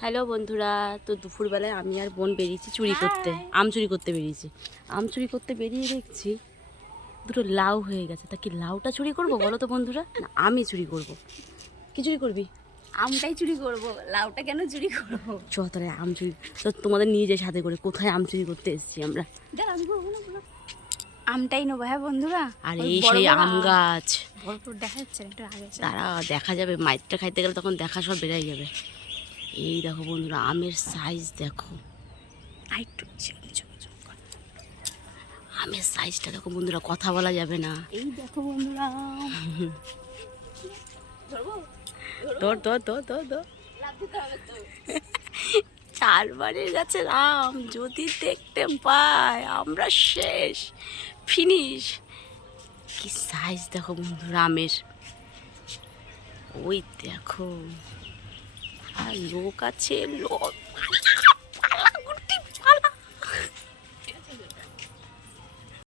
Hello বন্ধুরা, তো দুপুরবেলায় আমি আর বোন বেরিয়েছি চুরি করতে, আম চুরি করতে বেরিয়েছি। আম চুরি করতে বেরিয়ে দেখছি দুটো লাউ হয়ে গেছে। তা কি লাউটা চুরি করবো বলো তো বন্ধুরা, না আমি চুরি করব? কি চুরি করবি? আমটাই চুরি করব, লাউটা কেন চুরি করব? চ তাহলে আম চুরি, তো তোমাদের নিয়ে যাই সাথে করে। কোথায় আম চুরি করতে এসেছি আমরা? আমটাই নেবো। হ্যাঁ বন্ধুরা, আর ওই এই বড় সেই বড় আম গাছ, বড় বড় দেখা যাচ্ছে না, একটু আগে চল। তারা দেখা যাবে, মাইটটা খাইতে গেলে তখন দেখা সব বেড়ে যাবে। এই দেখো বন্ধুরা, আমের সাইজ দেখো, আর একটু চল চল চল। আমের সাইজটা দেখো বন্ধুরা, কথা বলা যাবে না। এই দেখো বন্ধুরা, ধরবো? ধর ধর ধর ধর ধর। লাফ দিতে হবে তো। চারবারের গাছের আম যদি দেখতে পাই আমরা শেষ, ফিনিশ। কি সাইজ দেখো বন্ধুরা আমের, ওই দেখো। আর লোক আছে, লোক